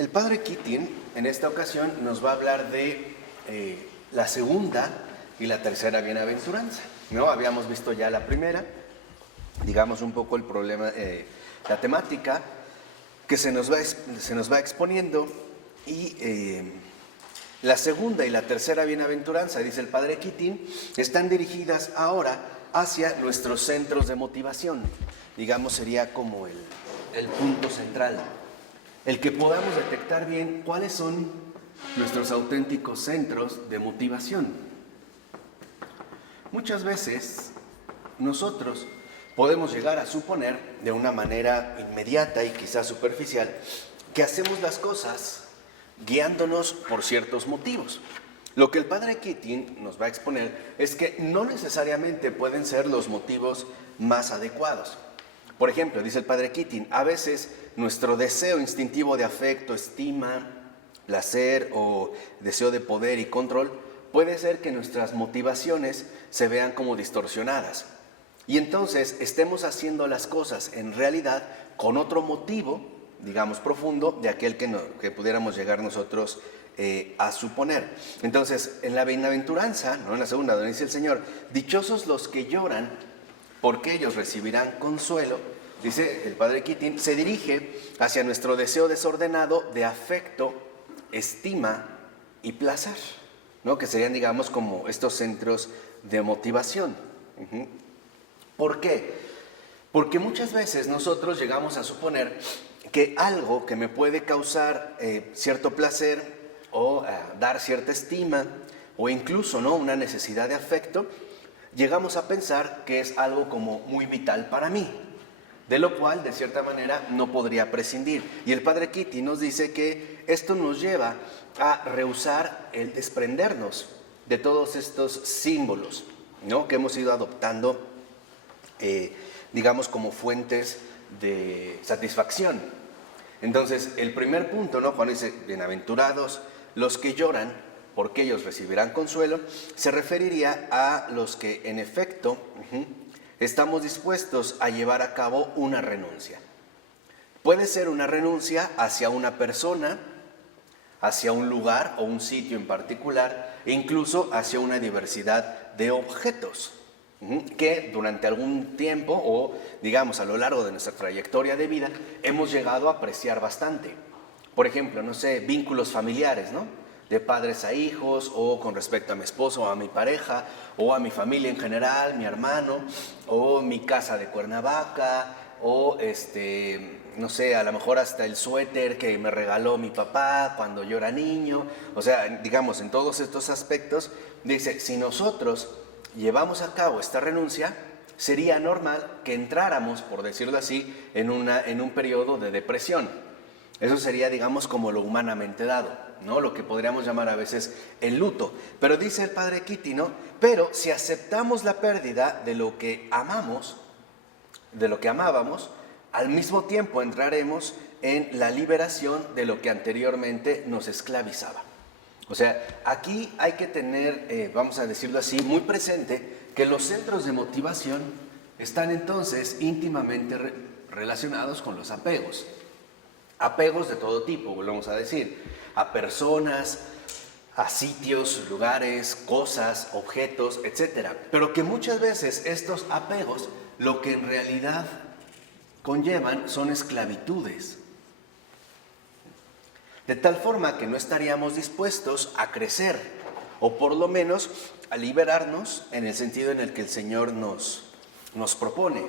El padre Keating en esta ocasión nos va a hablar de la segunda y la tercera bienaventuranza, ¿no? Habíamos visto ya la primera, digamos un poco el problema, la temática que se nos va exponiendo, y la segunda y la tercera bienaventuranza, dice el padre Keating, están dirigidas ahora hacia nuestros centros de motivación. Digamos, sería como el punto central, el que podamos detectar bien cuáles son nuestros auténticos centros de motivación. Muchas veces nosotros podemos llegar a suponer de una manera inmediata y quizás superficial que hacemos las cosas guiándonos por ciertos motivos. Lo que el padre Keating nos va a exponer es que no necesariamente pueden ser los motivos más adecuados. Por ejemplo, dice el padre Keating, a veces nuestro deseo instintivo de afecto, estima, placer o deseo de poder y control puede ser que nuestras motivaciones se vean como distorsionadas. Y entonces estemos haciendo las cosas en realidad con otro motivo, digamos profundo, de aquel que pudiéramos llegar nosotros a suponer. Entonces, en la bienaventuranza, ¿no? En la segunda, donde dice el Señor, dichosos los que lloran, porque ellos recibirán consuelo, dice el padre Keating, se dirige hacia nuestro deseo desordenado de afecto, estima y placer, ¿no? Que serían, digamos, como estos centros de motivación. ¿Por qué? Porque muchas veces nosotros llegamos a suponer que algo que me puede causar cierto placer o dar cierta estima o incluso, ¿no?, una necesidad de afecto, llegamos a pensar que es algo como muy vital para mí, de lo cual de cierta manera no podría prescindir. Y el padre Keating nos dice que esto nos lleva a rehusar el desprendernos de todos estos símbolos, ¿no?, que hemos ido adoptando, digamos, como fuentes de satisfacción. Entonces, el primer punto, ¿no?, cuando dice bienaventurados los que lloran, porque ellos recibirán consuelo, se referiría a los que en efecto estamos dispuestos a llevar a cabo una renuncia. Puede ser una renuncia hacia una persona, hacia un lugar o un sitio en particular, e incluso hacia una diversidad de objetos que durante algún tiempo o digamos a lo largo de nuestra trayectoria de vida hemos llegado a apreciar bastante. Por ejemplo, no sé, vínculos familiares, ¿no?, de padres a hijos, o con respecto a mi esposo o a mi pareja, o a mi familia en general, mi hermano, o mi casa de Cuernavaca, o no sé, a lo mejor hasta el suéter que me regaló mi papá cuando yo era niño. O sea, digamos, en todos estos aspectos, dice, si nosotros llevamos a cabo esta renuncia, sería normal que entráramos, por decirlo así, en un periodo de depresión. Eso sería, digamos, como lo humanamente dado, ¿no?, lo que podríamos llamar a veces el luto. Pero dice el padre Keating, ¿no?, pero si aceptamos la pérdida de lo que amamos, de lo que amábamos, al mismo tiempo entraremos en la liberación de lo que anteriormente nos esclavizaba. O sea, aquí hay que tener, vamos a decirlo así, muy presente que los centros de motivación están entonces íntimamente relacionados con los apegos. Apegos de todo tipo, volvemos a decir, a personas, a sitios, lugares, cosas, objetos, etc. Pero que muchas veces estos apegos lo que en realidad conllevan son esclavitudes. De tal forma que no estaríamos dispuestos a crecer, o por lo menos a liberarnos en el sentido en el que el Señor nos propone.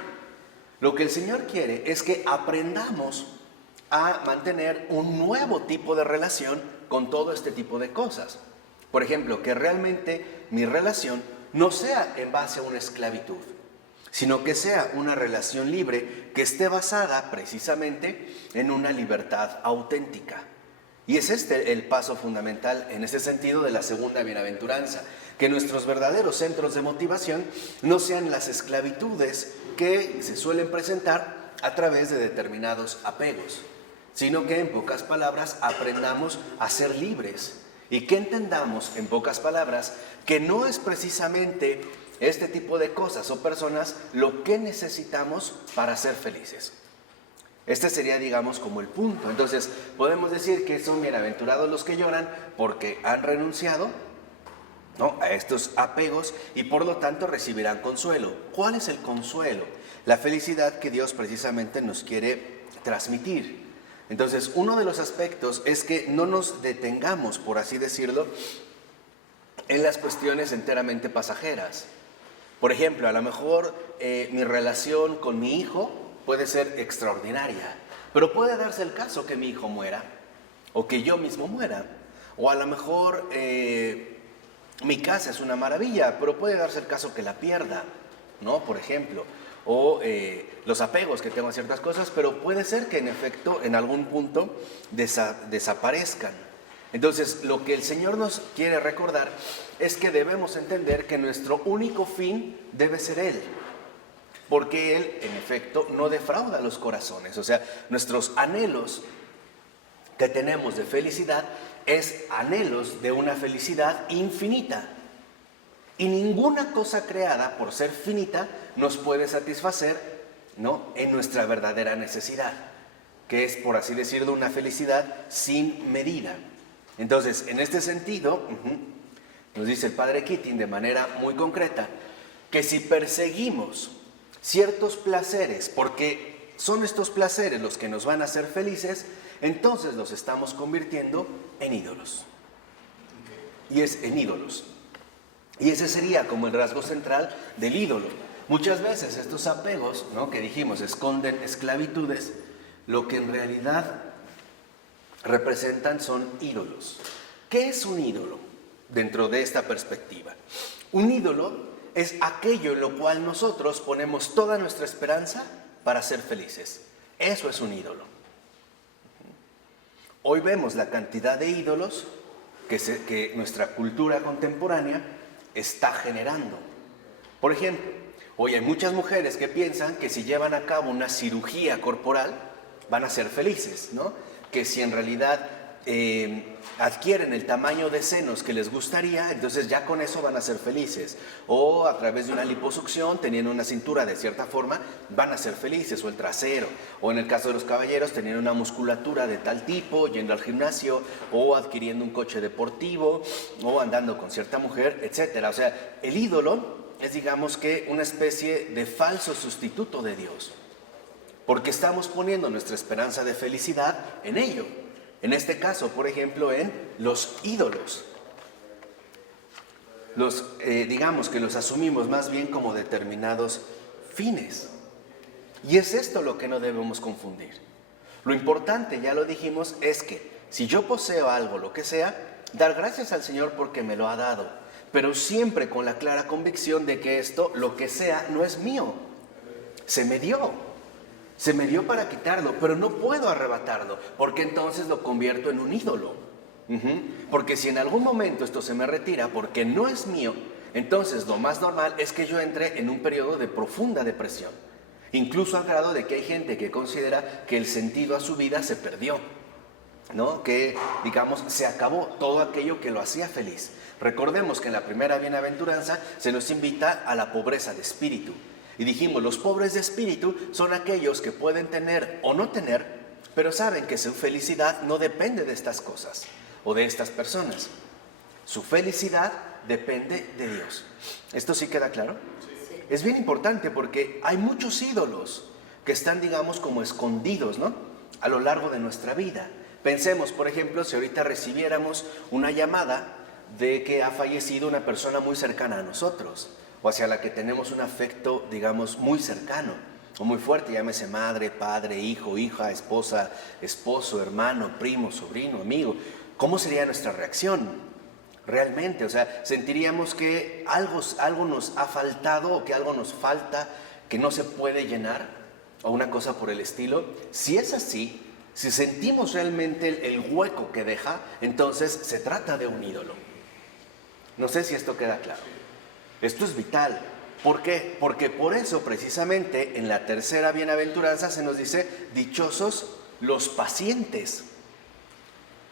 Lo que el Señor quiere es que aprendamos a mantener un nuevo tipo de relación con todo este tipo de cosas. Por ejemplo, que realmente mi relación no sea en base a una esclavitud, sino que sea una relación libre que esté basada precisamente en una libertad auténtica. Y es este el paso fundamental en ese sentido de la segunda bienaventuranza, que nuestros verdaderos centros de motivación no sean las esclavitudes que se suelen presentar a través de determinados apegos, sino que en pocas palabras aprendamos a ser libres y que entendamos en pocas palabras que no es precisamente este tipo de cosas o personas lo que necesitamos para ser felices, Este sería, digamos, como el punto. Entonces, podemos decir que son bienaventurados los que lloran porque han renunciado, ¿no?, a estos apegos y por lo tanto recibirán consuelo. ¿Cuál es el consuelo? La felicidad que Dios precisamente nos quiere transmitir. Entonces, uno de los aspectos es que no nos detengamos, por así decirlo, en las cuestiones enteramente pasajeras. Por ejemplo, a lo mejor mi relación con mi hijo puede ser extraordinaria, pero puede darse el caso que mi hijo muera, o que yo mismo muera, o a lo mejor mi casa es una maravilla, pero puede darse el caso que la pierda, ¿no? Por ejemplo, o los apegos que tengo a ciertas cosas, pero puede ser que en efecto en algún punto desaparezcan. Entonces, lo que el Señor nos quiere recordar es que debemos entender que nuestro único fin debe ser Él, porque Él, en efecto, no defrauda los corazones. O sea, nuestros anhelos que tenemos de felicidad es anhelos de una felicidad infinita. Y ninguna cosa creada, por ser finita, nos puede satisfacer, ¿no?, en nuestra verdadera necesidad, que es, por así decirlo, una felicidad sin medida. Entonces, en este sentido, nos dice el Padre Keating de manera muy concreta, que si perseguimos ciertos placeres, porque son estos placeres los que nos van a hacer felices, entonces los estamos convirtiendo en ídolos. Y es en ídolos. Y ese sería como el rasgo central del ídolo. Muchas veces estos apegos, ¿no?, que dijimos esconden esclavitudes, lo que en realidad representan son ídolos. ¿Qué es un ídolo dentro de esta perspectiva? Un ídolo es aquello en lo cual nosotros ponemos toda nuestra esperanza para ser felices. Eso es un ídolo. Hoy vemos la cantidad de ídolos que nuestra cultura contemporánea está generando. Por ejemplo, hoy hay muchas mujeres que piensan que si llevan a cabo una cirugía corporal van a ser felices, ¿no? Que si en realidad adquieren el tamaño de senos que les gustaría, entonces ya con eso van a ser felices. O a través de una liposucción, teniendo una cintura de cierta forma, van a ser felices, o el trasero. O en el caso de los caballeros, teniendo una musculatura de tal tipo, yendo al gimnasio, o adquiriendo un coche deportivo, o andando con cierta mujer, etc. O sea, el ídolo es, digamos que, una especie de falso sustituto de Dios, porque estamos poniendo nuestra esperanza de felicidad en ello. En este caso, por ejemplo, en los ídolos. Digamos que los asumimos más bien como determinados fines. Y es esto lo que no debemos confundir. Lo importante, ya lo dijimos, es que si yo poseo algo, lo que sea, dar gracias al Señor porque me lo ha dado, pero siempre con la clara convicción de que esto, lo que sea, no es mío. Se me dio para quitarlo, pero no puedo arrebatarlo, porque entonces lo convierto en un ídolo. Porque si en algún momento esto se me retira porque no es mío, entonces lo más normal es que yo entre en un periodo de profunda depresión, incluso al grado de que hay gente que considera que el sentido a su vida se perdió, ¿no? Que, digamos, se acabó todo aquello que lo hacía feliz. Recordemos que en la primera bienaventuranza se nos invita a la pobreza de espíritu. Y dijimos, los pobres de espíritu son aquellos que pueden tener o no tener, pero saben que su felicidad no depende de estas cosas o de estas personas. Su felicidad depende de Dios. ¿Esto sí queda claro? Sí. Es bien importante porque hay muchos ídolos que están, digamos, como escondidos, ¿no?, a lo largo de nuestra vida. Pensemos, por ejemplo, si ahorita recibiéramos una llamada de que ha fallecido una persona muy cercana a nosotros, o hacia la que tenemos un afecto, digamos, muy cercano o muy fuerte, llámese madre, padre, hijo, hija, esposa, esposo, hermano, primo, sobrino, amigo. ¿Cómo sería nuestra reacción realmente? O sea, sentiríamos que algo nos ha faltado o que algo nos falta, que no se puede llenar, o una cosa por el estilo. Si es así, si sentimos realmente el hueco que deja, entonces se trata de un ídolo. No sé si esto queda claro. Esto es vital. ¿Por qué? Porque por eso precisamente en la tercera bienaventuranza se nos dice, dichosos los pacientes.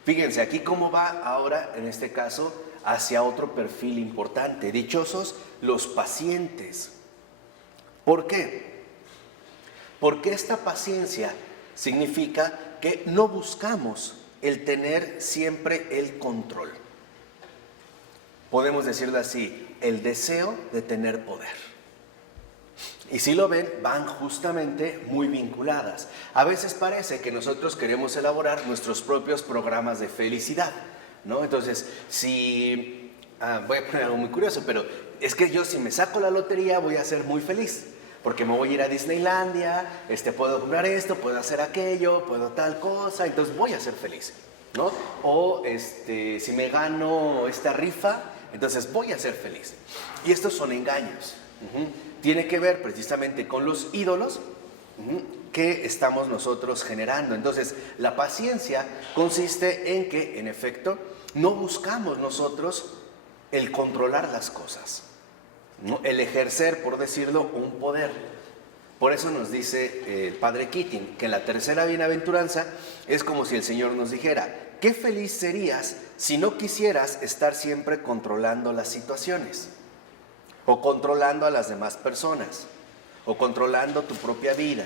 Fíjense, aquí cómo va ahora, en este caso, hacia otro perfil importante. Dichosos los pacientes. ¿Por qué? Porque esta paciencia significa que no buscamos el tener siempre el control. Podemos decirlo así, el deseo de tener poder. Y si lo ven, van justamente muy vinculadas. A veces parece que nosotros queremos elaborar nuestros propios programas de felicidad, ¿no? Entonces, si... voy a poner algo muy curioso, pero es que yo si me saco la lotería voy a ser muy feliz. Porque me voy a ir a Disneylandia, puedo comprar esto, puedo hacer aquello, puedo tal cosa, entonces voy a ser feliz, ¿no? O si me gano esta rifa, entonces voy a ser feliz. Y estos son engaños. Tiene que ver precisamente con los ídolos que estamos nosotros generando. Entonces, la paciencia consiste en que, en efecto, no buscamos nosotros el controlar las cosas, ¿no? El ejercer, por decirlo, un poder. Por eso nos dice el padre Keating que la tercera bienaventuranza es como si el Señor nos dijera: qué feliz serías si no quisieras estar siempre controlando las situaciones, o controlando a las demás personas, o controlando tu propia vida,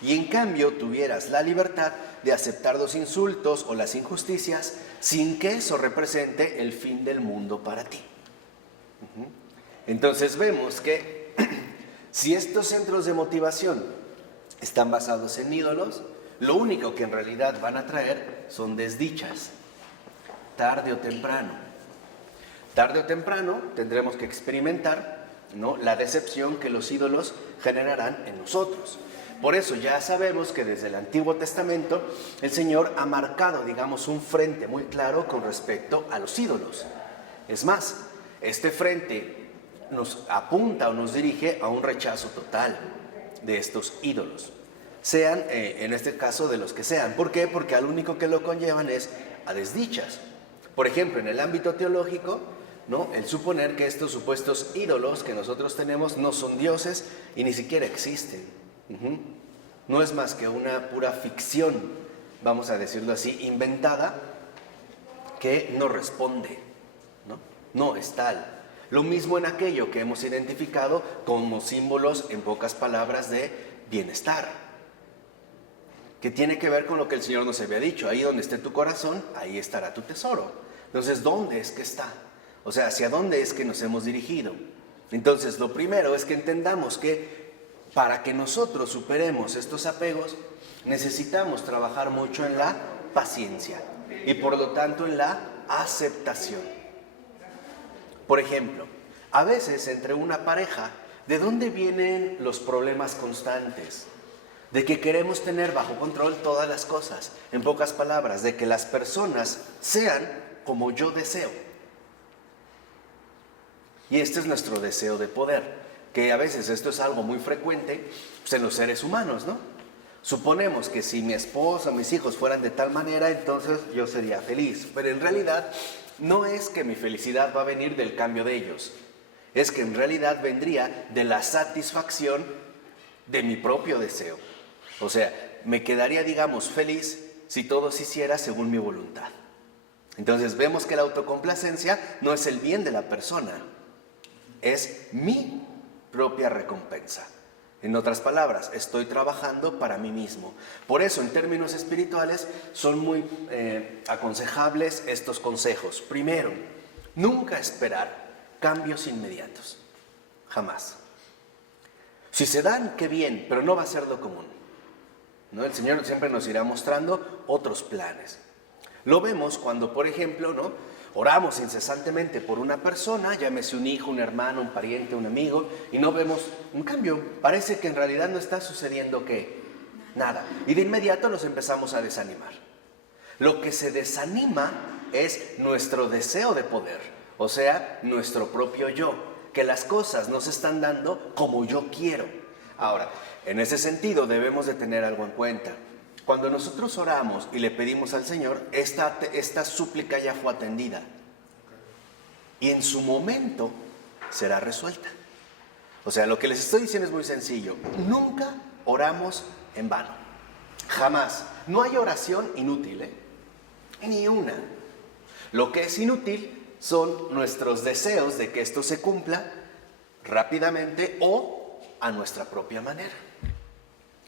y en cambio tuvieras la libertad de aceptar los insultos o las injusticias sin que eso represente el fin del mundo para ti. Entonces vemos que si estos centros de motivación están basados en ídolos, lo único que en realidad van a traer son desdichas, tarde o temprano. Tarde o temprano tendremos que experimentar, ¿no?, la decepción que los ídolos generarán en nosotros. Por eso ya sabemos que desde el Antiguo Testamento el Señor ha marcado, digamos, un frente muy claro con respecto a los ídolos. Es más, este frente nos apunta o nos dirige a un rechazo total de estos ídolos, sean en este caso de los que sean. ¿Por qué? Porque al único que lo conllevan es a desdichas. Por ejemplo, en el ámbito teológico, ¿no?, el suponer que estos supuestos ídolos que nosotros tenemos no son dioses y ni siquiera existen. No es más que una pura ficción, vamos a decirlo así, inventada, que no responde, no es tal. Lo mismo en aquello que hemos identificado como símbolos, en pocas palabras, de bienestar, que tiene que ver con lo que el Señor nos había dicho: ahí donde esté tu corazón, ahí estará tu tesoro. Entonces, ¿dónde es que está? O sea, ¿hacia dónde es que nos hemos dirigido? Entonces, lo primero es que entendamos que para que nosotros superemos estos apegos, necesitamos trabajar mucho en la paciencia y por lo tanto en la aceptación. Por ejemplo, a veces entre una pareja, ¿de dónde vienen los problemas constantes? De que queremos tener bajo control todas las cosas. En pocas palabras, de que las personas sean como yo deseo. Y este es nuestro deseo de poder, que a veces esto es algo muy frecuente pues, en los seres humanos, ¿no? Suponemos que si mi esposa o mis hijos fueran de tal manera, entonces yo sería feliz. Pero en realidad no es que mi felicidad va a venir del cambio de ellos. Es que en realidad vendría de la satisfacción de mi propio deseo. O sea, me quedaría, digamos, feliz si todo se hiciera según mi voluntad. Entonces vemos que la autocomplacencia no es el bien de la persona, es mi propia recompensa. En otras palabras, estoy trabajando para mí mismo. Por eso, en términos espirituales, son muy aconsejables estos consejos. Primero, nunca esperar cambios inmediatos. Jamás. Si se dan, qué bien, pero no va a ser lo común, ¿no? El Señor siempre nos irá mostrando otros planes. Lo vemos cuando, por ejemplo, ¿no?, oramos incesantemente por una persona, llámese un hijo, un hermano, un pariente, un amigo, y no vemos un cambio. Parece que en realidad no está sucediendo ¿qué? Nada. Y de inmediato nos empezamos a desanimar. Lo que se desanima es nuestro deseo de poder, o sea, nuestro propio yo, que las cosas no se están dando como yo quiero. Ahora, en ese sentido debemos de tener algo en cuenta. Cuando nosotros oramos y le pedimos al Señor, esta súplica ya fue atendida. Y en su momento será resuelta. O sea, lo que les estoy diciendo es muy sencillo. Nunca oramos en vano. Jamás. No hay oración inútil, ni una. Lo que es inútil son nuestros deseos de que esto se cumpla rápidamente o a nuestra propia manera.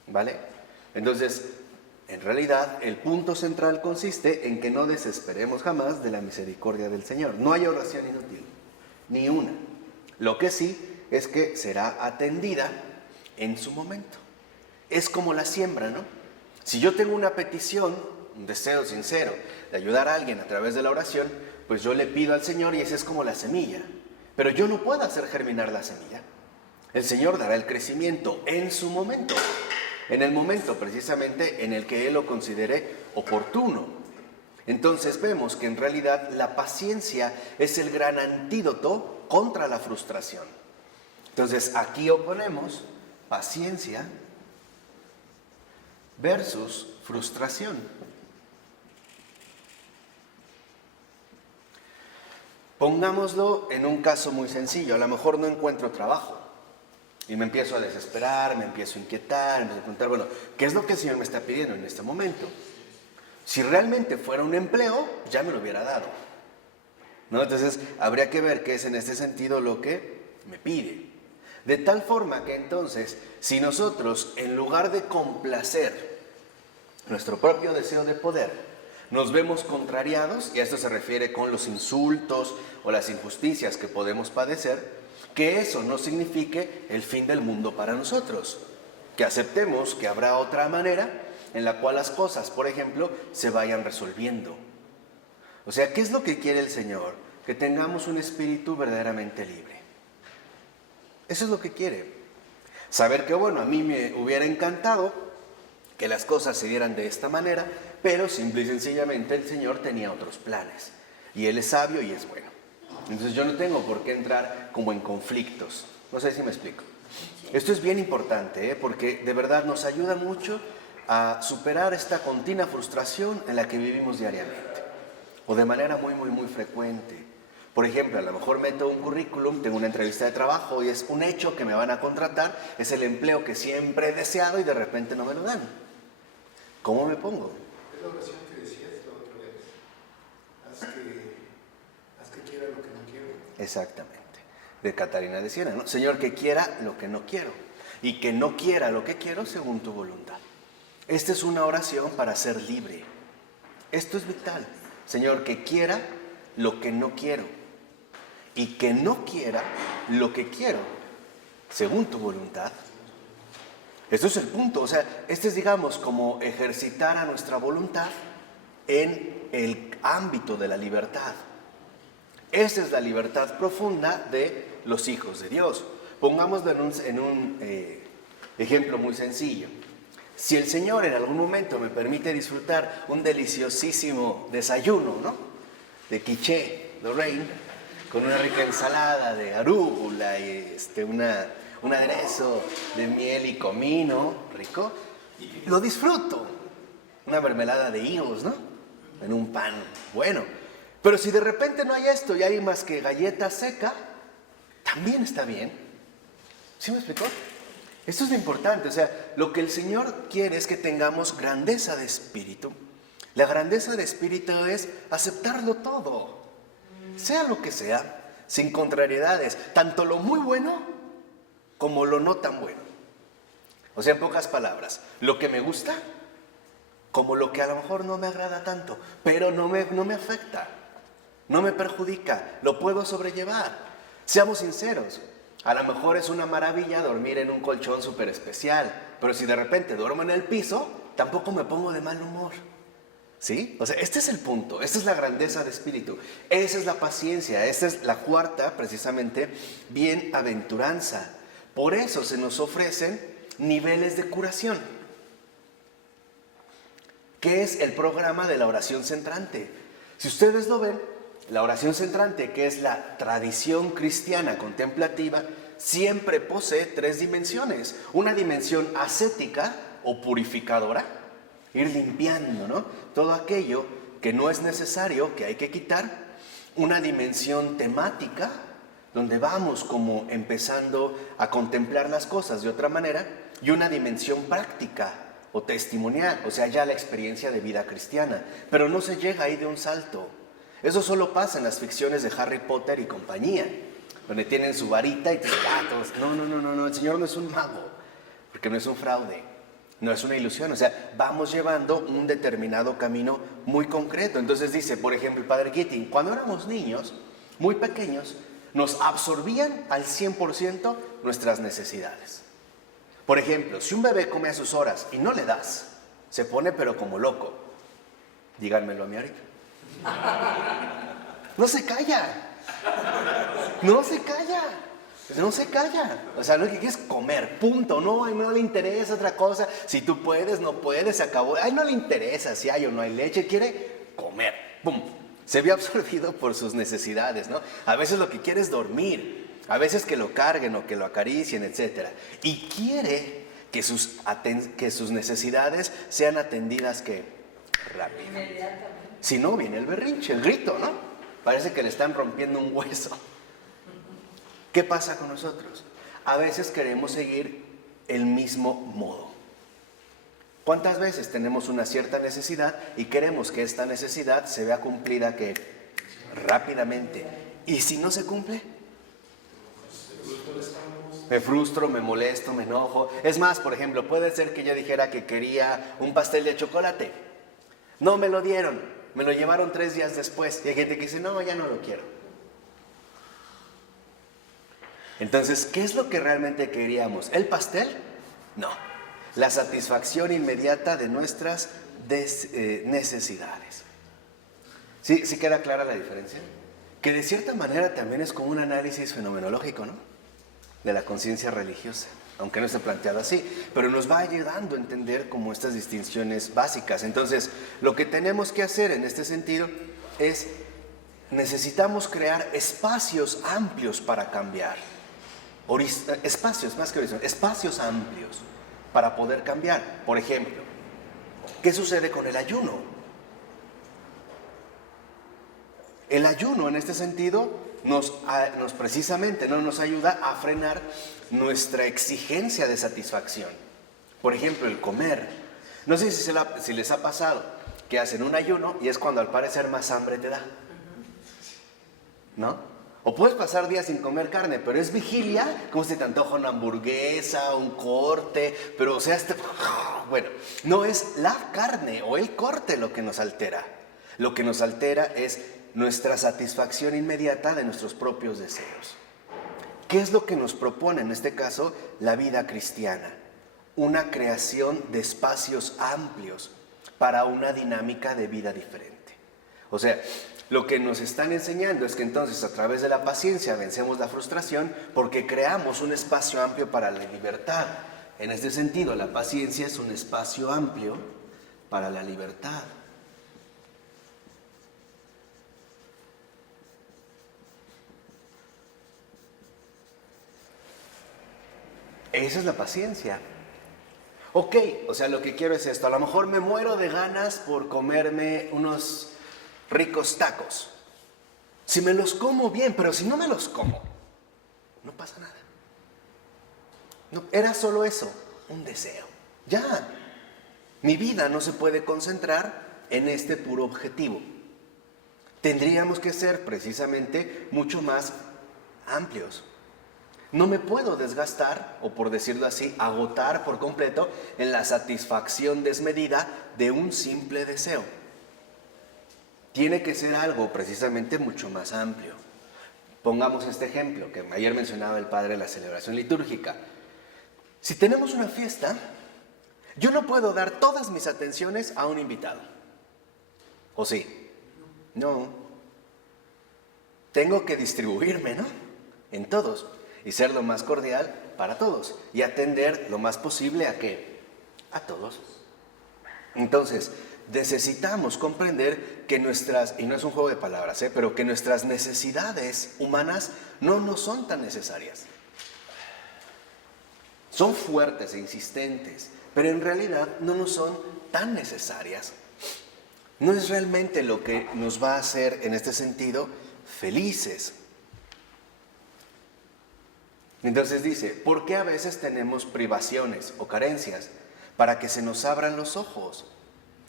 ¿Vale? Entonces, En realidad, el punto central consiste en que no desesperemos jamás de la misericordia del Señor. No hay oración inútil, ni una. Lo que sí es que será atendida en su momento. Es como la siembra, ¿no? Si yo tengo una petición, un deseo sincero de ayudar a alguien a través de la oración, pues yo le pido al Señor y esa es como la semilla. Pero yo no puedo hacer germinar la semilla. El Señor dará el crecimiento en su momento, en el momento precisamente en el que Él lo considere oportuno. Entonces vemos que en realidad la paciencia es el gran antídoto contra la frustración. Entonces aquí oponemos paciencia versus frustración. Pongámoslo en un caso muy sencillo. A lo mejor no encuentro trabajo y me empiezo a desesperar, me empiezo a inquietar, me empiezo a preguntar, bueno, ¿qué es lo que el Señor me está pidiendo en este momento? Si realmente fuera un empleo, ya me lo hubiera dado, ¿no? Entonces, habría que ver qué es en este sentido lo que me pide. De tal forma que entonces, si nosotros, en lugar de complacer nuestro propio deseo de poder, nos vemos contrariados, y a esto se refiere con los insultos o las injusticias que podemos padecer, que eso no signifique el fin del mundo para nosotros. Que aceptemos que habrá otra manera en la cual las cosas, por ejemplo, se vayan resolviendo. O sea, ¿qué es lo que quiere el Señor? Que tengamos un espíritu verdaderamente libre. Eso es lo que quiere. Saber que, bueno, a mí me hubiera encantado que las cosas se dieran de esta manera, pero simple y sencillamente el Señor tenía otros planes. Y Él es sabio y es bueno. Entonces yo no tengo por qué entrar como en conflictos. No sé si me explico. Esto es bien importante, porque de verdad nos ayuda mucho a superar esta continua frustración en la que vivimos diariamente. O de manera muy, muy, muy frecuente. Por ejemplo, a lo mejor meto un currículum, tengo una entrevista de trabajo y es un hecho que me van a contratar, es el empleo que siempre he deseado y de repente no me lo dan. ¿Cómo me pongo? Es la oración que decías la otra vez. Haz que quiera lo que no quiero. Exactamente. De Catarina de Siena, ¿no? Señor, que quiera lo que no quiero y que no quiera lo que quiero según tu voluntad. Esta es una oración para ser libre. Esto es vital. Señor, que quiera lo que no quiero y que no quiera lo que quiero según tu voluntad. Esto es el punto. O sea, este es, digamos, como ejercitar a nuestra voluntad en el ámbito de la libertad. Esa es la libertad profunda de los hijos de Dios. Pongámoslo en un ejemplo muy sencillo. Si el Señor en algún momento me permite disfrutar un deliciosísimo desayuno, ¿no? De quiché, Lorraine, con una rica ensalada de arúgula y un aderezo de miel y comino, rico, lo disfruto. Una mermelada de higos, ¿no? En un pan bueno. Pero si de repente no hay esto y hay más que galleta seca, también está bien. ¿Sí me explicó? Esto es lo importante. O sea, lo que el Señor quiere es que tengamos grandeza de espíritu. La grandeza de espíritu es aceptarlo todo, sea lo que sea, sin contrariedades, tanto lo muy bueno como lo no tan bueno. O sea, en pocas palabras, lo que me gusta como lo que a lo mejor no me agrada tanto, pero no me afecta. No me perjudica, lo puedo sobrellevar. Seamos sinceros, a lo mejor es una maravilla dormir en un colchón súper especial, pero si de repente duermo en el piso, tampoco me pongo de mal humor. ¿Sí? O sea, este es el punto, esta es la grandeza de espíritu, esa es la paciencia, esta es la cuarta, precisamente, bienaventuranza. Por eso se nos ofrecen niveles de curación. ¿Qué es el programa de la oración centrante? Si ustedes lo ven, la oración centrante, que es la tradición cristiana contemplativa, siempre posee tres dimensiones. Una dimensión ascética o purificadora, ir limpiando, ¿no? Todo aquello que no es necesario, que hay que quitar. Una dimensión temática, donde vamos como empezando a contemplar las cosas de otra manera. Y una dimensión práctica o testimonial, o sea, ya la experiencia de vida cristiana. Pero no se llega ahí de un salto. Eso solo pasa en las ficciones de Harry Potter y compañía, donde tienen su varita y todos. No, el Señor no es un mago, porque no es un fraude. No es una ilusión, o sea, vamos llevando un determinado camino muy concreto. Entonces dice, por ejemplo, el padre Keating, cuando éramos niños, muy pequeños, nos absorbían al 100% nuestras necesidades. Por ejemplo, si un bebé come a sus horas y no le das, se pone pero como loco. Díganmelo a mí ahorita. No se calla. No se calla. No se calla. O sea, lo que quiere es comer, punto. No, no le interesa otra cosa. Si tú puedes, no puedes, se acabó. Ay, no le interesa si hay o no hay leche. Quiere comer. ¡Pum! Se ve absorbido por sus necesidades, ¿no? A veces lo que quiere es dormir. A veces que lo carguen o que lo acaricien, etc. Y quiere que sus necesidades sean atendidas, ¿qué? Rápido. Si no, viene el berrinche, el grito, ¿no? Parece que le están rompiendo un hueso. ¿Qué pasa con nosotros? A veces queremos seguir el mismo modo. ¿Cuántas veces tenemos una cierta necesidad y queremos que esta necesidad se vea cumplida que rápidamente? ¿Y si no se cumple? Me frustro, me molesto, me enojo. Es más, por ejemplo, puede ser que yo dijera que quería un pastel de chocolate. No me lo dieron, me lo llevaron 3 días después. Y hay gente que dice, no, ya no lo quiero. Entonces, ¿qué es lo que realmente queríamos? ¿El pastel? No. La satisfacción inmediata de nuestras necesidades. ¿Sí queda clara la diferencia? Que de cierta manera también es como un análisis fenomenológico, ¿no? De la conciencia religiosa, aunque no esté planteado así, pero nos va ayudando a entender como estas distinciones básicas. Entonces, lo que tenemos que hacer en este sentido es, necesitamos crear espacios amplios para cambiar. Espacios, más que horizonte, espacios amplios para poder cambiar. Por ejemplo, ¿qué sucede con el ayuno? El ayuno en este sentido nos precisamente nos ayuda a frenar nuestra exigencia de satisfacción. Por ejemplo, el comer. No sé si les ha pasado que hacen un ayuno y es cuando al parecer más hambre te da, ¿no? O puedes pasar días sin comer carne, pero es vigilia, como si te antoja una hamburguesa, un corte, pero o sea, bueno, no es la carne o el corte lo que nos altera. Lo que nos altera es nuestra satisfacción inmediata de nuestros propios deseos. ¿Qué es lo que nos propone en este caso la vida cristiana? Una creación de espacios amplios para una dinámica de vida diferente. O sea, lo que nos están enseñando es que entonces a través de la paciencia vencemos la frustración porque creamos un espacio amplio para la libertad. En este sentido, la paciencia es un espacio amplio para la libertad. Esa es la paciencia. Ok, o sea, lo que quiero es esto. A lo mejor me muero de ganas por comerme unos ricos tacos. Si me los como bien, pero si no me los como, no pasa nada. No, era solo eso, un deseo. Ya, mi vida no se puede concentrar en este puro objetivo. Tendríamos que ser precisamente mucho más amplios. No me puedo desgastar, o por decirlo así, agotar por completo en la satisfacción desmedida de un simple deseo. Tiene que ser algo precisamente mucho más amplio. Pongamos este ejemplo que ayer mencionaba el padre de la celebración litúrgica. Si tenemos una fiesta, yo no puedo dar todas mis atenciones a un invitado. ¿O sí? No. Tengo que distribuirme, ¿no? En todos. Y ser lo más cordial para todos. Y atender lo más posible ¿a qué? A todos. Entonces, necesitamos comprender que nuestras, y no es un juego de palabras, pero que nuestras necesidades humanas no nos son tan necesarias. Son fuertes e insistentes, pero en realidad no nos son tan necesarias. No es realmente lo que nos va a hacer, en este sentido, felices. Entonces dice, ¿por qué a veces tenemos privaciones o carencias? Para que se nos abran los ojos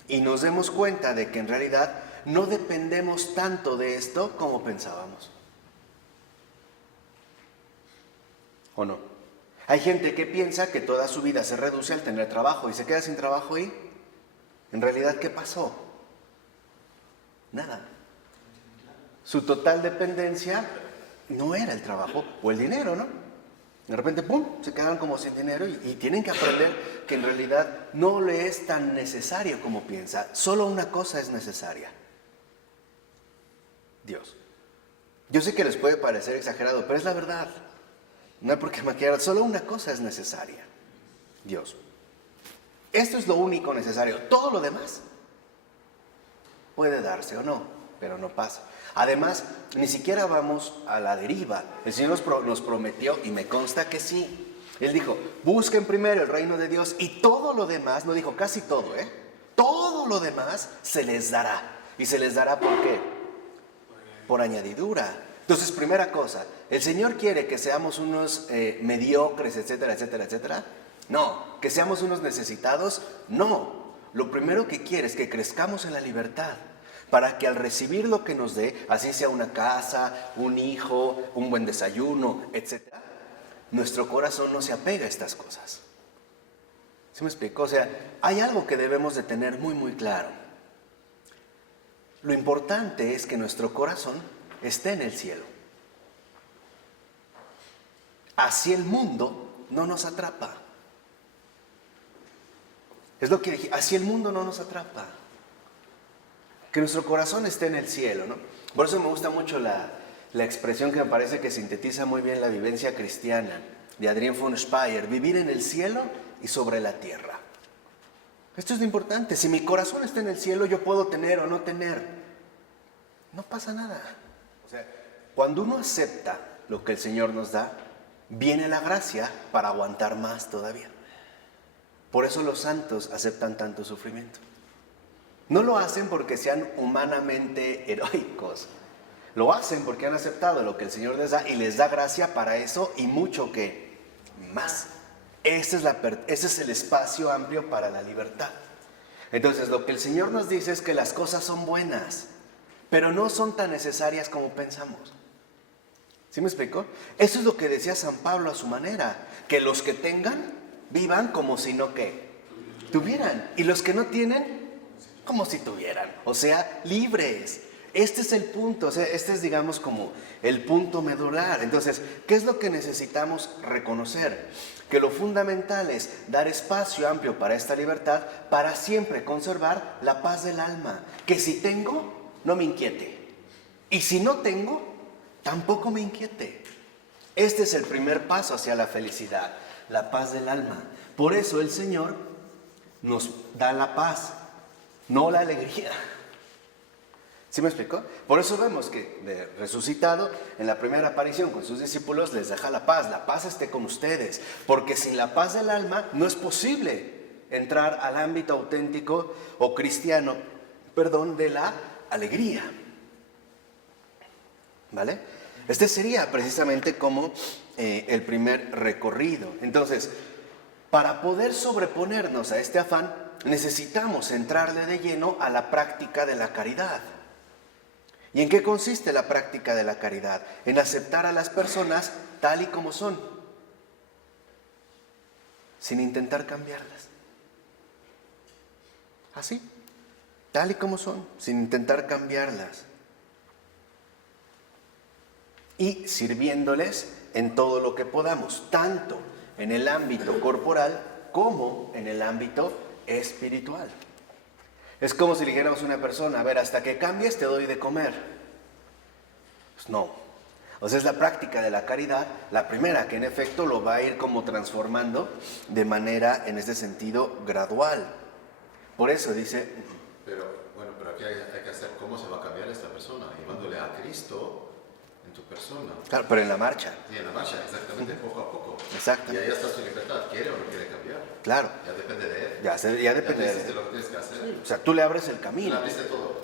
y nos demos cuenta de que en realidad no dependemos tanto de esto como pensábamos. ¿O no? Hay gente que piensa que toda su vida se reduce al tener trabajo y se queda sin trabajo y en realidad, ¿qué pasó? Nada. Su total dependencia no era el trabajo o el dinero, ¿no? De repente, ¡pum!, se quedaron como sin dinero y tienen que aprender que en realidad no le es tan necesario como piensa. Solo una cosa es necesaria: Dios. Yo sé que les puede parecer exagerado, pero es la verdad. No hay por qué maquillar. Solo una cosa es necesaria: Dios. Esto es lo único necesario. Todo lo demás puede darse o no, pero no pasa. Además, ni siquiera vamos a la deriva. El Señor nos prometió, y me consta que sí. Él dijo: busquen primero el reino de Dios y todo lo demás, no dijo casi todo, todo lo demás se les dará. ¿Y se les dará por qué? Por añadidura. Entonces, primera cosa, ¿el Señor quiere que seamos unos mediocres, etcétera, etcétera, etcétera? No. ¿Que seamos unos necesitados? No. Lo primero que quiere es que crezcamos en la libertad, para que al recibir lo que nos dé, así sea una casa, un hijo, un buen desayuno, etcétera, nuestro corazón no se apega a estas cosas. ¿Sí me explico? O sea, hay algo que debemos de tener muy, muy claro. Lo importante es que nuestro corazón esté en el cielo. Así el mundo no nos atrapa. Es lo que dije, así el mundo no nos atrapa. Que nuestro corazón esté en el cielo, ¿no? Por eso me gusta mucho la expresión que me parece que sintetiza muy bien la vivencia cristiana de Adrián von Speyer: vivir en el cielo y sobre la tierra. Esto es lo importante. Si mi corazón está en el cielo, yo puedo tener o no tener. No pasa nada. O sea, cuando uno acepta lo que el Señor nos da, viene la gracia para aguantar más todavía. Por eso los santos aceptan tanto sufrimiento. No lo hacen porque sean humanamente heroicos. Lo hacen porque han aceptado lo que el Señor les da y les da gracia para eso y mucho que más. Ese es el espacio amplio para la libertad. Entonces, lo que el Señor nos dice es que las cosas son buenas, pero no son tan necesarias como pensamos. ¿Sí me explico? Eso es lo que decía San Pablo a su manera: que los que tengan, vivan como si no que tuvieran, y los que no tienen, como si tuvieran, o sea, libres. Este es el punto, o sea, este es, digamos, como el punto medular. Entonces, ¿qué es lo que necesitamos reconocer? Que lo fundamental es dar espacio amplio para esta libertad, para siempre conservar la paz del alma. Que si tengo, no me inquiete, y si no tengo, tampoco me inquiete. Este es el primer paso hacia la felicidad, la paz del alma. Por eso el Señor nos da la paz, no la alegría. ¿Sí me explicó? Por eso vemos que de resucitado, en la primera aparición con sus discípulos, les deja la paz esté con ustedes, porque sin la paz del alma no es posible entrar al ámbito auténtico o cristiano, de la alegría. ¿Vale? Este sería precisamente como el primer recorrido. Entonces, para poder sobreponernos a este afán, necesitamos entrarle de lleno a la práctica de la caridad. ¿Y en qué consiste la práctica de la caridad? En aceptar a las personas tal y como son, sin intentar cambiarlas. Así, tal y como son, sin intentar cambiarlas. Y sirviéndoles en todo lo que podamos, tanto en el ámbito corporal como en el ámbito espiritual. Es como si le dijéramos a una persona: a ver, hasta que cambies te doy de comer. Pues no. O sea, es la práctica de la caridad la primera que en efecto lo va a ir como transformando de manera, en este sentido, gradual. Por eso dice... Pero aquí hay que hacer cómo se va a cambiar esta persona, llevándole a Cristo en tu persona. Claro, pero en la marcha. Sí, en la marcha, exactamente, poco a poco. Exacto. Y ahí está su libertad, quiere o no quiere cambiar. Claro. Ya depende de él. Ya depende ya de él. lo que tienes que hacer. O sea, tú le abres el camino. Le abriste todo.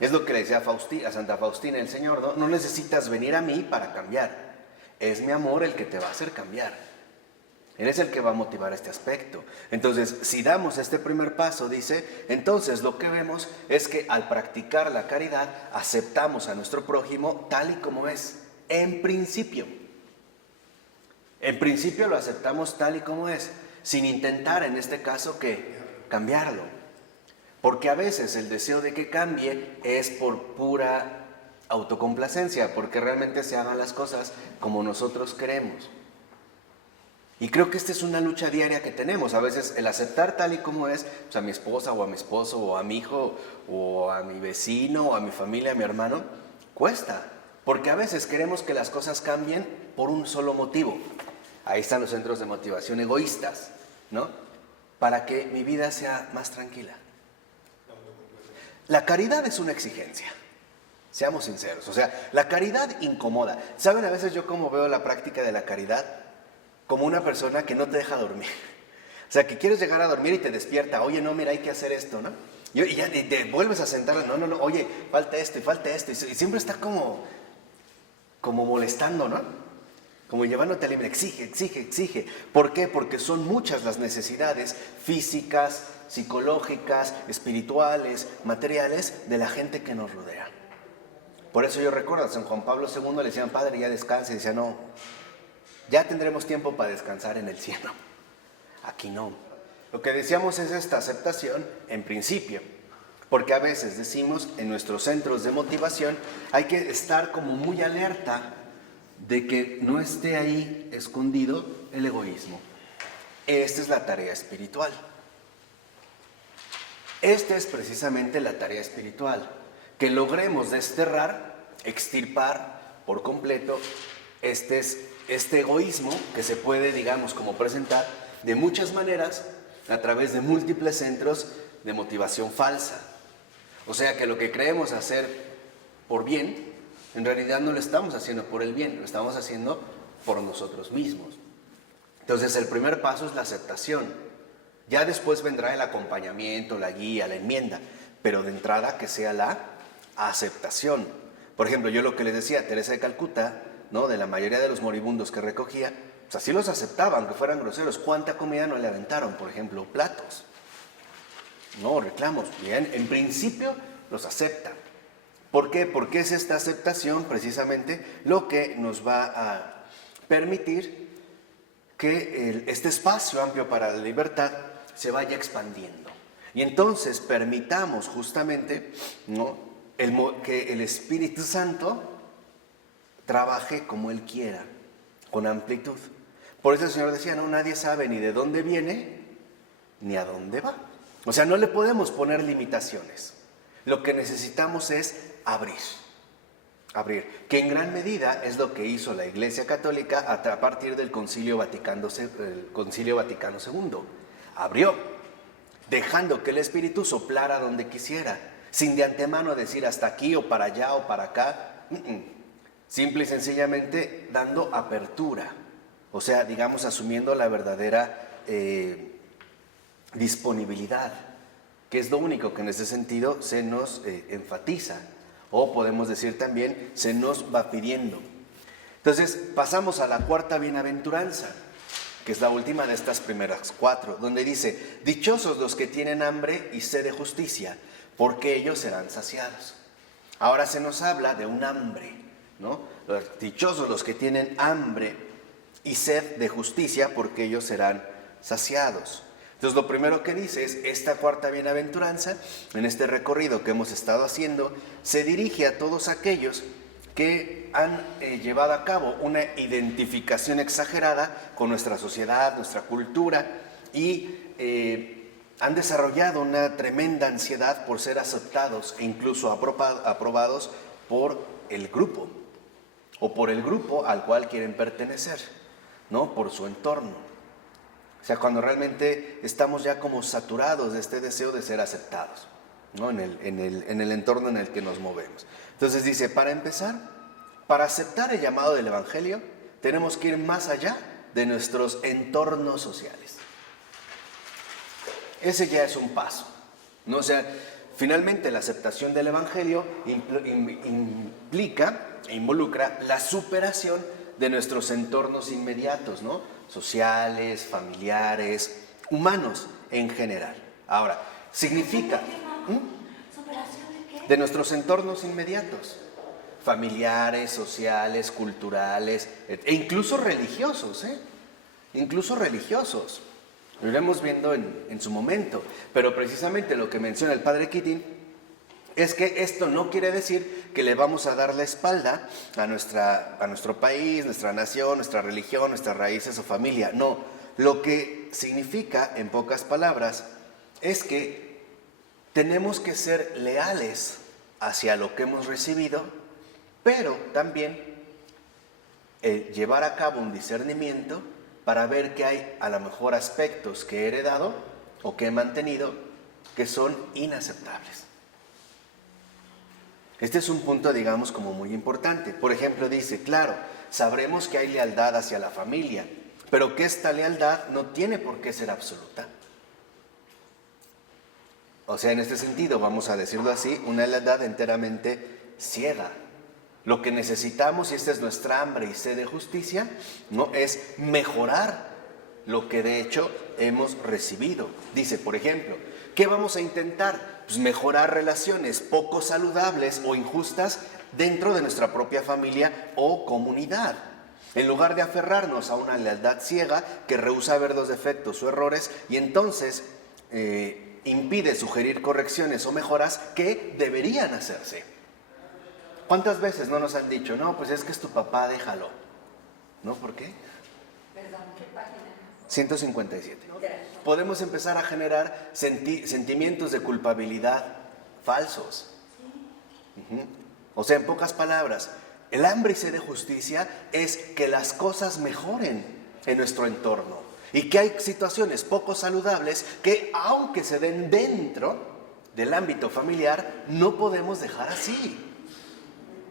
Es lo que le decía a Santa Faustina el Señor, ¿no? No necesitas venir a mí para cambiar. Es mi amor el que te va a hacer cambiar. Él es el que va a motivar este aspecto. Entonces, si damos este primer paso, dice, entonces lo que vemos es que al practicar la caridad, aceptamos a nuestro prójimo tal y como es, en principio. En principio lo aceptamos tal y como es, sin intentar en este caso que cambiarlo. Porque a veces el deseo de que cambie es por pura autocomplacencia, porque realmente se hagan las cosas como nosotros queremos. Y creo que esta es una lucha diaria que tenemos. A veces el aceptar tal y como es, pues a mi esposa o a mi esposo o a mi hijo o a mi vecino o a mi familia, a mi hermano, cuesta. Porque a veces queremos que las cosas cambien por un solo motivo. Ahí están los centros de motivación egoístas, ¿no? Para que mi vida sea más tranquila. La caridad es una exigencia. Seamos sinceros. O sea, la caridad incomoda. ¿Saben a veces yo cómo veo la práctica de la caridad? Como una persona que no te deja dormir. O sea, que quieres llegar a dormir y te despierta. Oye, no, mira, hay que hacer esto, ¿no? Y ya te vuelves a sentar. No, oye, falta esto y falta esto. Y siempre está como molestando, ¿no? Como llevándote al límite. Exige. ¿Por qué? Porque son muchas las necesidades físicas, psicológicas, espirituales, materiales de la gente que nos rodea. Por eso yo recuerdo a San Juan Pablo II le decían, Padre, ya descanse. Y decía, no, ya tendremos tiempo para descansar en el cielo. Aquí no. Lo que decíamos es esta aceptación en principio. Porque a veces decimos en nuestros centros de motivación hay que estar como muy alerta de que no esté ahí escondido el egoísmo. Esta es la tarea espiritual. Esta es precisamente la tarea espiritual. Que logremos desterrar, extirpar por completo este egoísmo que se puede, digamos, como presentar de muchas maneras a través de múltiples centros de motivación falsa. O sea que lo que creemos hacer por bien, en realidad no lo estamos haciendo por el bien, lo estamos haciendo por nosotros mismos. Entonces el primer paso es la aceptación. Ya después vendrá el acompañamiento, la guía, la enmienda, pero de entrada que sea la aceptación. Por ejemplo, yo lo que les decía a Teresa de Calcuta, ¿no? De la mayoría de los moribundos que recogía, pues así los aceptaba, aunque fueran groseros. ¿Cuánta comida no le aventaron? Por ejemplo, platos. No, reclamos. Bien, en principio los acepta. ¿Por qué? Porque es esta aceptación precisamente lo que nos va a permitir que este espacio amplio para la libertad se vaya expandiendo. Y entonces permitamos justamente, ¿no? Que el Espíritu Santo trabaje como Él quiera, con amplitud. Por eso el Señor decía, no, nadie sabe ni de dónde viene, ni a dónde va. O sea, no le podemos poner limitaciones. Lo que necesitamos es abrir, que en gran medida es lo que hizo la Iglesia Católica a partir del Concilio Vaticano II. Abrió, dejando que el Espíritu soplara donde quisiera, sin de antemano decir hasta aquí o para allá o para acá. Simple y sencillamente dando apertura, o sea, digamos, asumiendo la verdadera disponibilidad, que es lo único que en ese sentido se nos enfatiza, o podemos decir también, se nos va pidiendo. Entonces, pasamos a la cuarta bienaventuranza, que es la última de estas primeras cuatro, donde dice, dichosos los que tienen hambre y sed de justicia, porque ellos serán saciados. Ahora se nos habla de un hambre, ¿no? Dichosos los que tienen hambre y sed de justicia, porque ellos serán saciados. Entonces lo primero que dice es, esta cuarta bienaventuranza, en este recorrido que hemos estado haciendo, se dirige a todos aquellos que han llevado a cabo una identificación exagerada con nuestra sociedad, nuestra cultura, y han desarrollado una tremenda ansiedad por ser aceptados e incluso aprobados por el grupo, o por el grupo al cual quieren pertenecer, ¿no? Por su entorno. O sea, cuando realmente estamos ya como saturados de este deseo de ser aceptados, ¿no? en el entorno en el que nos movemos. Entonces dice, para empezar, para aceptar el llamado del Evangelio, tenemos que ir más allá de nuestros entornos sociales. Ese ya es un paso, ¿no? O sea, finalmente la aceptación del Evangelio implica e involucra la superación de nuestros entornos inmediatos, ¿no? Sociales, familiares, humanos en general. Ahora, significa... ¿Superación de qué? De nuestros entornos inmediatos, familiares, sociales, culturales e incluso religiosos, incluso religiosos. Lo iremos viendo en su momento. Pero precisamente lo que menciona el padre Keating es que esto no quiere decir que le vamos a dar la espalda a nuestro país, nuestra nación, nuestra religión, nuestras raíces o familia. No, lo que significa, en pocas palabras, es que tenemos que ser leales hacia lo que hemos recibido, pero también llevar a cabo un discernimiento para ver que hay a lo mejor aspectos que he heredado o que he mantenido que son inaceptables. Este es un punto, digamos, como muy importante. Por ejemplo, dice, claro, sabremos que hay lealtad hacia la familia, pero que esta lealtad no tiene por qué ser absoluta. O sea, en este sentido, vamos a decirlo así, una lealtad enteramente ciega. Lo que necesitamos, y esta es nuestra hambre y sed de justicia, ¿no?, es mejorar lo que de hecho hemos recibido. Dice, por ejemplo, ¿qué vamos a intentar? Pues mejorar relaciones poco saludables o injustas dentro de nuestra propia familia o comunidad. En lugar de aferrarnos a una lealtad ciega que rehúsa ver los defectos o errores y entonces impide sugerir correcciones o mejoras que deberían hacerse. ¿Cuántas veces no nos han dicho, no, pues es que es tu papá, déjalo? ¿No? ¿Por qué? Perdón, ¿qué página? 157. Gracias. Podemos empezar a generar sentimientos de culpabilidad falsos. O sea, en pocas palabras, el hambre y sed de justicia es que las cosas mejoren en nuestro entorno y que hay situaciones poco saludables que, aunque se den dentro del ámbito familiar, no podemos dejar así.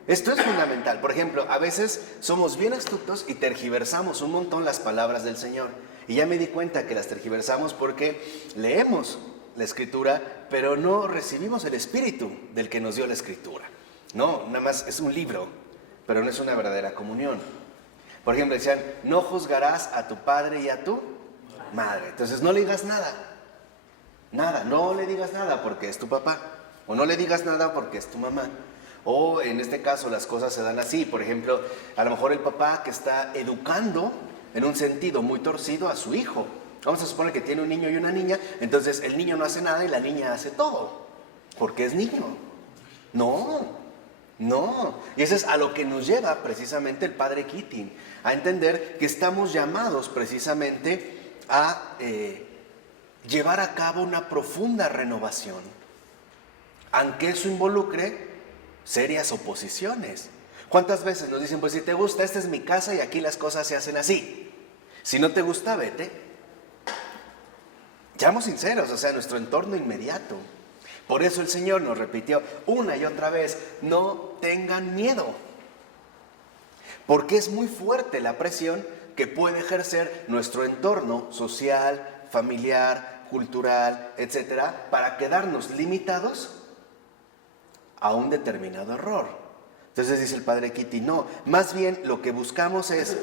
Esto es fundamental. Por ejemplo, a veces somos bien astutos y tergiversamos un montón las palabras del Señor. Y ya me di cuenta que las tergiversamos porque leemos la Escritura, pero no recibimos el Espíritu del que nos dio la Escritura. No, nada más es un libro, pero no es una verdadera comunión. Por ejemplo, decían, no juzgarás a tu padre y a tu madre. Entonces no le digas nada. Nada, no le digas nada porque es tu papá. O no le digas nada porque es tu mamá. O en este caso las cosas se dan así. Por ejemplo, a lo mejor el papá que está educando en un sentido muy torcido a su hijo. Vamos a suponer que tiene un niño y una niña, entonces el niño no hace nada y la niña hace todo, porque es niño. No. Y eso es a lo que nos lleva precisamente el padre Keating, a entender que estamos llamados precisamente a llevar a cabo una profunda renovación, aunque eso involucre serias oposiciones. ¿Cuántas veces nos dicen, pues si te gusta, esta es mi casa y aquí las cosas se hacen así? Si no te gusta, vete. Seamos sinceros, o sea, nuestro entorno inmediato. Por eso el Señor nos repitió una y otra vez, no tengan miedo. Porque es muy fuerte la presión que puede ejercer nuestro entorno social, familiar, cultural, etcétera, para quedarnos limitados a un determinado error. Entonces dice el padre Keating, no, más bien lo que buscamos es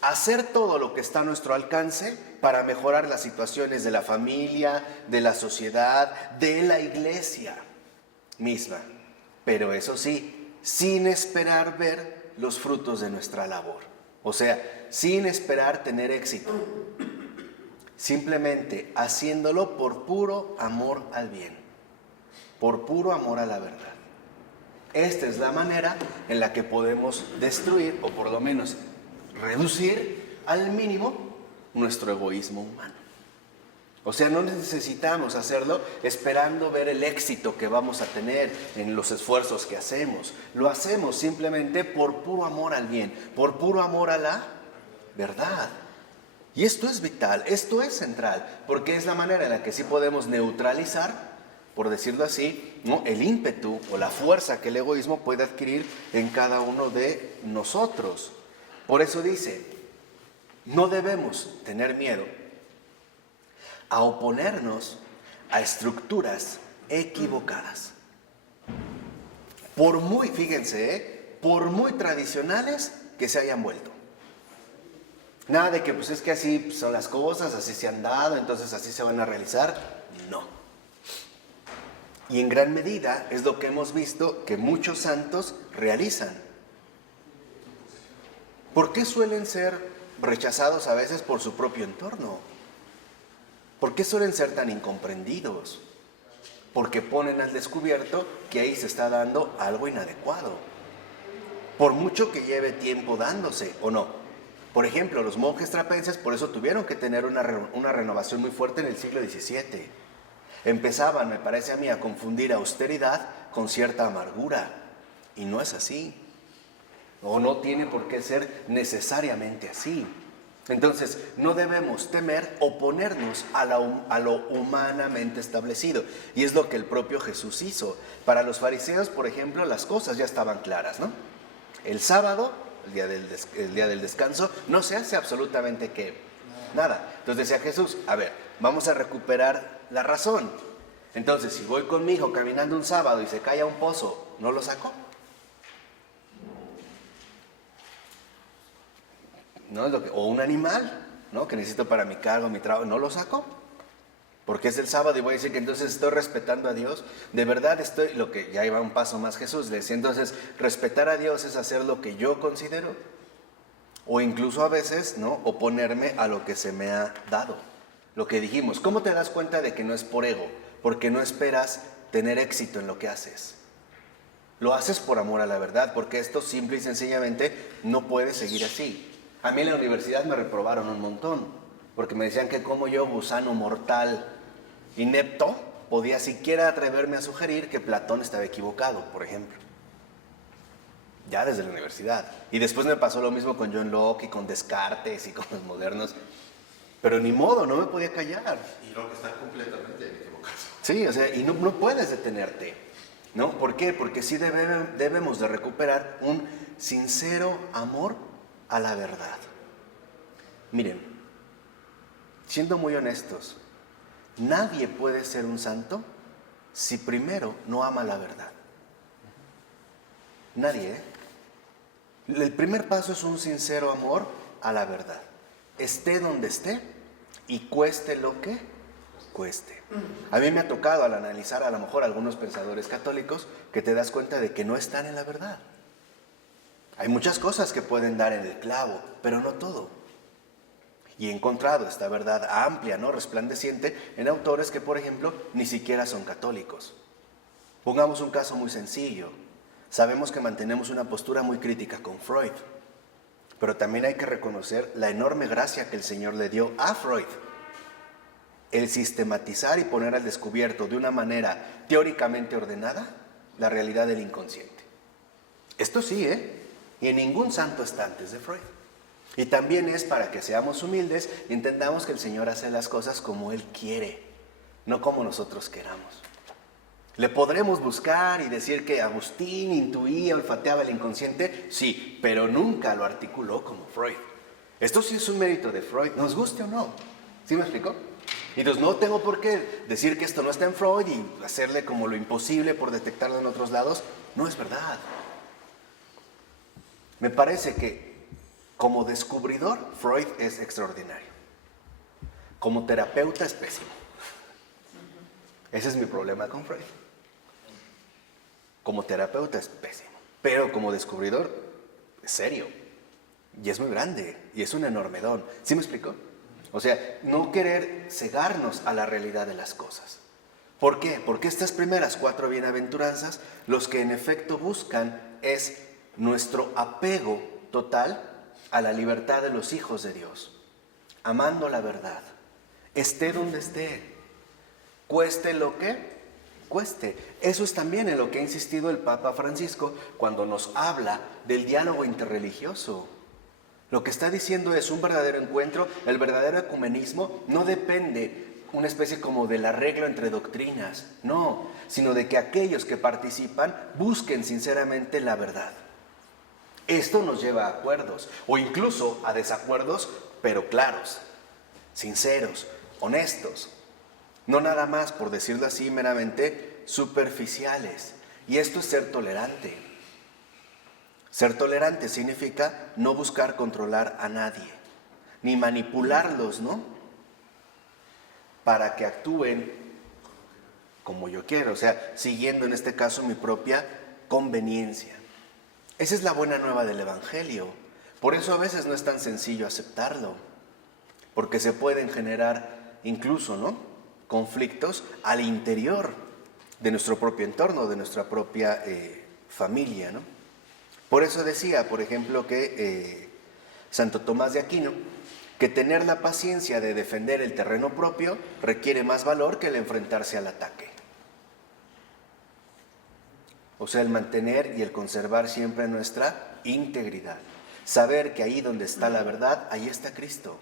hacer todo lo que está a nuestro alcance para mejorar las situaciones de la familia, de la sociedad, de la iglesia misma. Pero eso sí, sin esperar ver los frutos de nuestra labor. O sea, sin esperar tener éxito. Simplemente haciéndolo por puro amor al bien, por puro amor a la verdad. Esta es la manera en la que podemos destruir, o por lo menos reducir al mínimo, nuestro egoísmo humano. O sea, no necesitamos hacerlo esperando ver el éxito que vamos a tener en los esfuerzos que hacemos. Lo hacemos simplemente por puro amor al bien, por puro amor a la verdad. Y esto es vital, esto es central, porque es la manera en la que sí podemos neutralizar, por decirlo así, ¿no?, el ímpetu o la fuerza que el egoísmo puede adquirir en cada uno de nosotros. Por eso dice, no debemos tener miedo a oponernos a estructuras equivocadas. Por muy, fíjense, por muy tradicionales que se hayan vuelto. Nada de que pues es que así son las cosas, así se han dado, entonces así se van a realizar. No. Y en gran medida es lo que hemos visto que muchos santos realizan. ¿Por qué suelen ser rechazados a veces por su propio entorno. ¿Por qué suelen ser tan incomprendidos? Porque ponen al descubierto que ahí se está dando algo inadecuado. Por mucho que lleve tiempo dándose, ¿o no? Por ejemplo, los monjes trapenses por eso tuvieron que tener una renovación muy fuerte en el siglo XVII. Empezaban, me parece a mí, a confundir austeridad con cierta amargura. Y no es así. O no tiene por qué ser necesariamente así. Entonces, no debemos temer oponernos a lo humanamente establecido. Y es lo que el propio Jesús hizo. Para los fariseos, por ejemplo, las cosas ya estaban claras, ¿no? El sábado, el día del descanso, no se hace absolutamente nada. Entonces decía Jesús, a ver, vamos a recuperar la razón. Entonces, si voy con mi hijo caminando un sábado y se cae a un pozo, ¿no lo saco? ¿No? O un animal, ¿no? Que necesito para mi cargo, mi trabajo, ¿no lo saco? Porque es el sábado y voy a decir que entonces estoy respetando a Dios. De verdad estoy, lo que ya iba un paso más Jesús, le decía entonces, respetar a Dios es hacer lo que yo considero. O incluso a veces, ¿no? Oponerme a lo que se me ha dado. Lo que dijimos, ¿cómo te das cuenta de que no es por ego? Porque no esperas tener éxito en lo que haces. Lo haces por amor a la verdad, porque esto simple y sencillamente no puede seguir así. A mí en la universidad me reprobaron un montón, porque me decían que como yo, gusano mortal, inepto, podía siquiera atreverme a sugerir que Platón estaba equivocado, por ejemplo. Ya desde la universidad. Y después me pasó lo mismo con John Locke y con Descartes y con los modernos. Pero ni modo, no me podía callar. Y Locke está completamente equivocado. Sí, o sea, y no puedes detenerte, ¿no? ¿Por qué? Porque sí debemos de recuperar un sincero amor a la verdad. Miren, siendo muy honestos, nadie puede ser un santo si primero no ama la verdad. Nadie, ¿eh? El primer paso es un sincero amor a la verdad. Esté donde esté y cueste lo que cueste. A mí me ha tocado al analizar a lo mejor algunos pensadores católicos que te das cuenta de que no están en la verdad. Hay muchas cosas que pueden dar en el clavo, pero no todo. Y he encontrado esta verdad amplia, ¿no? Resplandeciente en autores que, por ejemplo, ni siquiera son católicos. Pongamos un caso muy sencillo. Sabemos que mantenemos una postura muy crítica con Freud, pero también hay que reconocer la enorme gracia que el Señor le dio a Freud. El sistematizar y poner al descubierto de una manera teóricamente ordenada la realidad del inconsciente. Esto sí, y en ningún santo está antes de Freud. Y también es para que seamos humildes y entendamos que el Señor hace las cosas como Él quiere, no como nosotros queramos. ¿Le podremos buscar y decir que Agustín intuía, olfateaba el inconsciente? Sí, pero nunca lo articuló como Freud. Esto sí es un mérito de Freud, nos guste o no. ¿Sí me explico? Y entonces no tengo por qué decir que esto no está en Freud y hacerle como lo imposible por detectarlo en otros lados. No es verdad. Me parece que como descubridor, Freud es extraordinario. Como terapeuta es pésimo. Ese es mi problema con Freud. Como terapeuta es pésimo. Pero como descubridor, es serio. Y es muy grande. Y es un enorme don. ¿Sí me explico? O sea, no querer cegarnos a la realidad de las cosas. ¿Por qué? Porque estas primeras 4 bienaventuranzas, los que en efecto buscan es nuestro apego total a la libertad de los hijos de Dios, amando la verdad, esté donde esté, cueste lo que cueste. Eso es también en lo que ha insistido el Papa Francisco cuando nos habla del diálogo interreligioso. Lo que está diciendo es un verdadero encuentro, el verdadero ecumenismo no depende una especie como del arreglo entre doctrinas, no, sino de que aquellos que participan busquen sinceramente la verdad. Esto nos lleva a acuerdos o incluso a desacuerdos, pero claros, sinceros, honestos. No nada más, por decirlo así, meramente superficiales. Y esto es ser tolerante. Ser tolerante significa no buscar controlar a nadie, ni manipularlos, ¿no? Para que actúen como yo quiero, o sea, siguiendo en este caso mi propia conveniencia. Esa es la buena nueva del Evangelio. Por eso a veces no es tan sencillo aceptarlo, porque se pueden generar incluso, ¿no?, conflictos al interior de nuestro propio entorno, de nuestra propia familia, ¿no? Por eso decía, por ejemplo, que Santo Tomás de Aquino, que tener la paciencia de defender el terreno propio requiere más valor que el enfrentarse al ataque. O sea, el mantener y el conservar siempre nuestra integridad. Saber que ahí donde está la verdad, ahí está Cristo.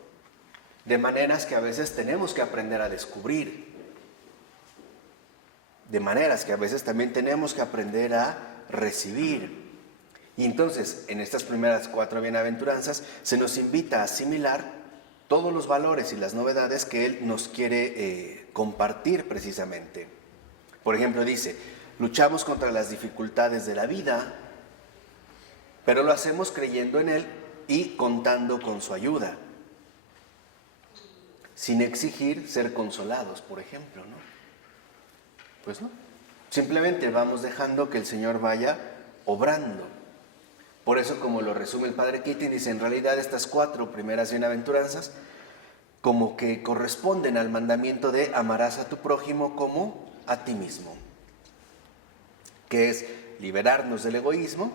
De maneras que a veces tenemos que aprender a descubrir. De maneras que a veces también tenemos que aprender a recibir. Y entonces, en estas primeras 4 bienaventuranzas, se nos invita a asimilar todos los valores y las novedades que Él nos quiere compartir precisamente. Por ejemplo, dice, luchamos contra las dificultades de la vida, pero lo hacemos creyendo en Él y contando con su ayuda, sin exigir ser consolados, por ejemplo, ¿no? Pues no, simplemente vamos dejando que el Señor vaya obrando. Por eso, como lo resume el Padre Keating, dice, en realidad estas 4 primeras bienaventuranzas como que corresponden al mandamiento de amarás a tu prójimo como a ti mismo, que es liberarnos del egoísmo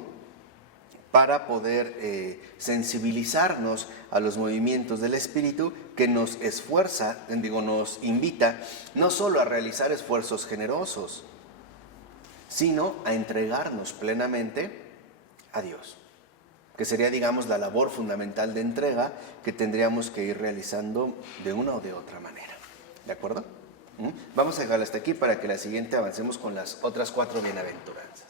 para poder sensibilizarnos a los movimientos del Espíritu que nos esfuerza, nos invita no solo a realizar esfuerzos generosos, sino a entregarnos plenamente a Dios, que sería, digamos, la labor fundamental de entrega que tendríamos que ir realizando de una o de otra manera. ¿De acuerdo? Vamos a dejarlo hasta aquí para que la siguiente avancemos con las otras 4 bienaventuranzas.